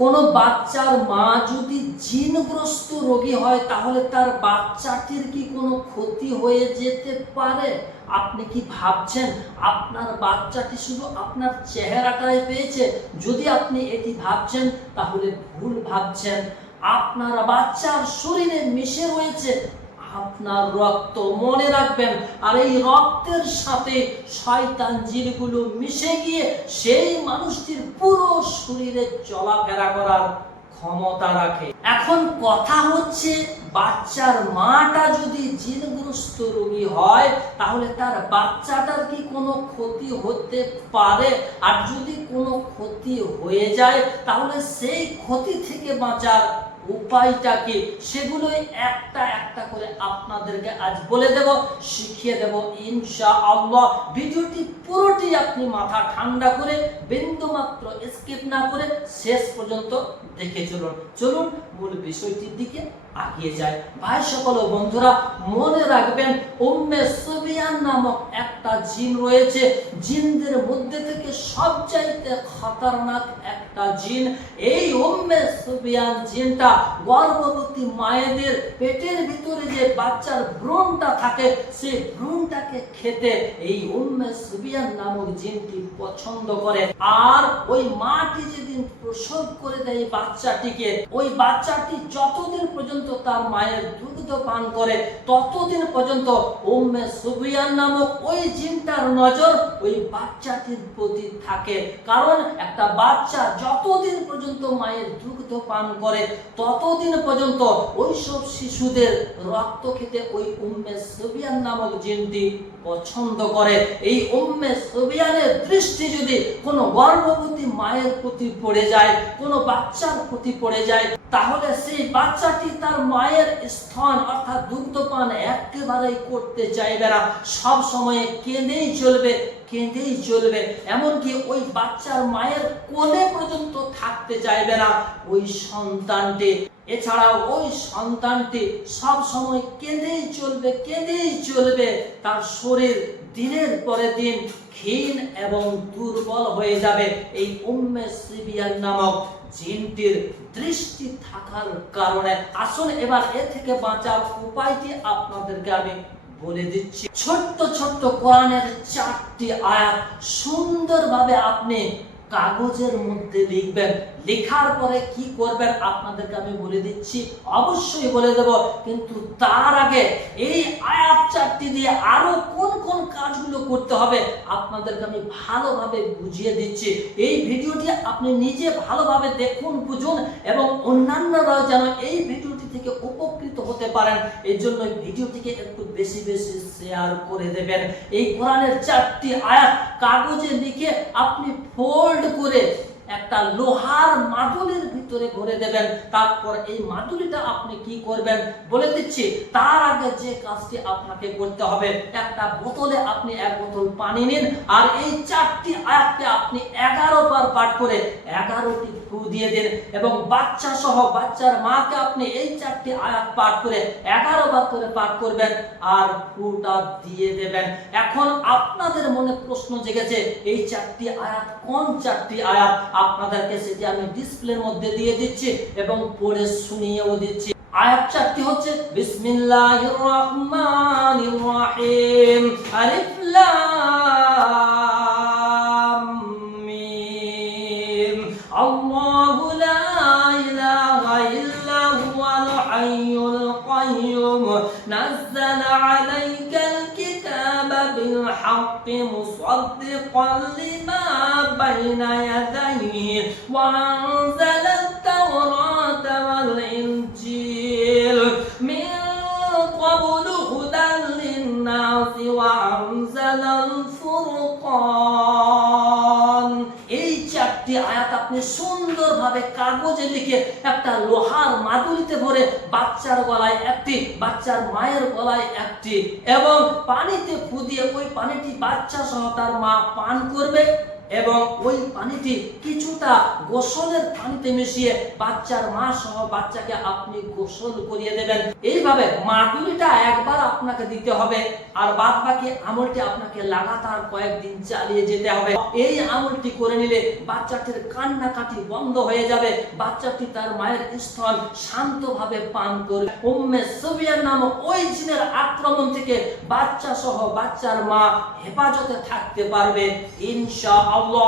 কোনো বাচ্চার মা যদি জিনগ্রস্ত রোগী হয় তাহলে তার বাচ্চাটির কি কোনো ক্ষতি হয়ে যেতে পারে? আপনি কি ভাবছেন আপনার বাচ্চাটি শুধু আপনার চেহারাটাই পেয়েছে? যদি আপনি এটি ভাবছেন তাহলে ভুল ভাবছেন। আপনার বাচ্চার শরীরে মিশে রয়েছে আপনার রক্ত, মনে রাখবেন। আর এই রক্তের সাথে শয়তান জিনগুলো মিশে গিয়ে সেই মানুষটির পুরো শরীরে চলাফেরা করার ক্ষমতা রাখে। এখন কথা হচ্ছে, বাচ্চার মাটা যদি জিনগ্রস্ত রোগী হয় তাহলে তার বাচ্চাটার কি কোনো ক্ষতি হতে পারে? আর যদি কোনো ক্ষতি হয়ে যায় তাহলে সেই ক্ষতি থেকে বাঁচার উপায়টা কি? সেগুলোই একটা একটা করে আপনাদেরকে আজ বলে দেব, শিখিয়ে দেব ইনশাআল্লাহ। ভিডিওটি পুরোটি আপনি মাথা ঠান্ডা করে বিন্দুমাত্র স্কিপ না করে শেষ পর্যন্ত দেখে চলুন মূল বিষয়টির দিকে আগিয়ে যায়। ভাই সকল ও বন্ধুরা, মনে রাখবেন উম্মে সুবিয়ান নামক একটা জিন রয়েছে। জিনদের মধ্যে থেকে সবচাইতে খতরনাক একটা জিন এই উম্মে সুবিয়ান জিনটা গর্ভবতী মায়েদের পেটের ভিতরে যে বাচ্চার ভ্রূণটা থাকে সেই ভ্রূণটাকে খেতে এই উম্মে সুবিয়ান নামক জিনটি পছন্দ করে। আর ওই মাটি যেদিন প্রসব করে দেয় বাচ্চাটিকে, ওই বাচ্চাটি যতদিন পর্যন্ত তার মায়ের দুগ্ধ পান করে ততদিন পর্যন্ত উম্মে সুবিয়ান নামক ওই জিনটার নজর ওই বাচ্চাটির প্রতি থাকে। কারণ একটা বাচ্চা যতদিন পর্যন্ত মায়ের দুগ্ধ পান করে ততদিন পর্যন্ত ওই সব শিশুদের রক্ত খেতে ওই উম্মে সুবিয়ান নামক জিনটি পছন্দ করে। এই উম্মে সুবিয়ানের দৃষ্টি যদি কোনো গর্ভবতী মায়ের প্রতি পড়ে যায়, কোনো বাচ্চার প্রতি পড়ে যায়, তাহলে সেই বাচ্চাটি তার মায়ের স্তন অর্থাৎ দুগ্ধপান একেবারেই করতে চাইবে না। সব সময় কেঁদেই চলবে। এমনকি ওই বাচ্চার মায়ের কোলে পর্যন্ত থাকতে চাইবে না ওই সন্তানটি। এছাড়াও ওই সন্তানটি সব সময় কেঁদেই চলবে। তার শরীর দিনের পরে দিন ক্ষীণ এবং দুর্বল হয়ে যাবে এই উম্মে সুবিয়ান নামক জিনটির দৃষ্টি থাকার কারণে। আসুন এবার এ থেকে বাঁচার উপায়টি আপনাদেরকে আমি বলে দিচ্ছি। ছোট্ট কোরআনের 4টি আয়াত সুন্দরভাবে আপনি কাগজের মধ্যে লিখবেন। লেখার পরে কি করবেন আপনাদেরকে আমি বলে দিচ্ছি, অবশ্যই বলে দেব। কিন্তু তার আগে এই আয়াত 4টি দিয়ে আরো কোন কাজগুলো করতে হবে আপনাদেরকে আমি ভালোভাবে বুঝিয়ে দিচ্ছি। এই ভিডিওটি আপনি নিজে ভালোভাবে দেখুন, বুঝুন এবং অন্যান্যরাও যেন এই ভিডিওটি থেকে উপকৃত হতে পারেন। এই জন্য ভিডিওটিকে একটু বেশি শেয়ার করে দেবেন। এই কোরআনের 4টি আয়াত কাগজে লিখে আপনি ফোল্ড করে একটা লোহার মাদুলির ভিতরে ভরে দেবেন। তারপর এই মাদুলিটা আপনি কি করবেন বলে দিচ্ছি। তার আগে যে কাজটি আপনাকে করতে হবে, একটা বোতলে আপনি 1 বোতল পানি নিন আর এই 4টি আয়াতকে আপনি 11 বার পাঠ করে 11টি ফু দিয়ে দিন এবং বাচ্চা সহ বাচ্চার মাকে আপনি এই 4টি আয়াত পাঠ করে 11 বার করে পাঠ করবেন আর ফুটা দিয়ে দেবেন। এখন আপনাদের মনে প্রশ্ন জেগেছে এই 4টি আয়াত কোন 4টি আয়াত? আপনাদেরকে সেটি আমি ডিসপ্লের মধ্যে দিয়ে দিচ্ছি এবং পড়ে শুনিয়েও দিচ্ছি। আয়াত 4টি হচ্ছে বিসমিল্লাহির রহমানির রহিম, আলিফ লাম মিম, আল্লাহু লা ইলাহা ইল্লা হুয়াল হাইয়ুল কাইয়্যুম, নাযালা আলাইকাল কিতাবা বিল হাক্কি মুসাদ্দিকান লিমা বাইনা ইয়াদাইহি ওয়া আনজালাত তাওরাতা ওয়াল ইনজিল মিন ক্বাবলু হুদাল লিন-নাসি ওয়া আনজালাল ফুরকান। এই 4টি আয়াত আপনি সুন্দরভাবে কাগজে লিখে একটা লোহার মাদুলিতে ভরে বাচ্চার গলায় 1টি, বাচ্চার মায়ের গলায় 1টি এবং পানিতে ফু দিয়ে ওই পানিটি বাচ্চা সহ তার মা পান করবে এবং ওই পানিটি কিছুটা গোসলের পানিতে মিশিয়ে বাচ্চার মা সহ বাচ্চাকে আপনি গোসল করিয়ে দেবেন। এইভাবে মাদুলিটা একবার আপনাকে দিতে হবে, আর বাদ বাকি আমলটি আপনাকে লাগাতার কয়েকদিন চালিয়ে যেতে হবে। এই আমলটি করে নিলে বাচ্চাটির কান্নাকাটি বন্ধ হয়ে যাবে, বাচ্চাটি তার মায়ের স্তন শান্তভাবে পান করবে। উম্মে সুবিয়ার নামক ওই জিনের আক্রমণ থেকে বাচ্চা সহ বাচ্চার মা হেফাজতে থাকতে পারবে ইনশাআল্লাহ।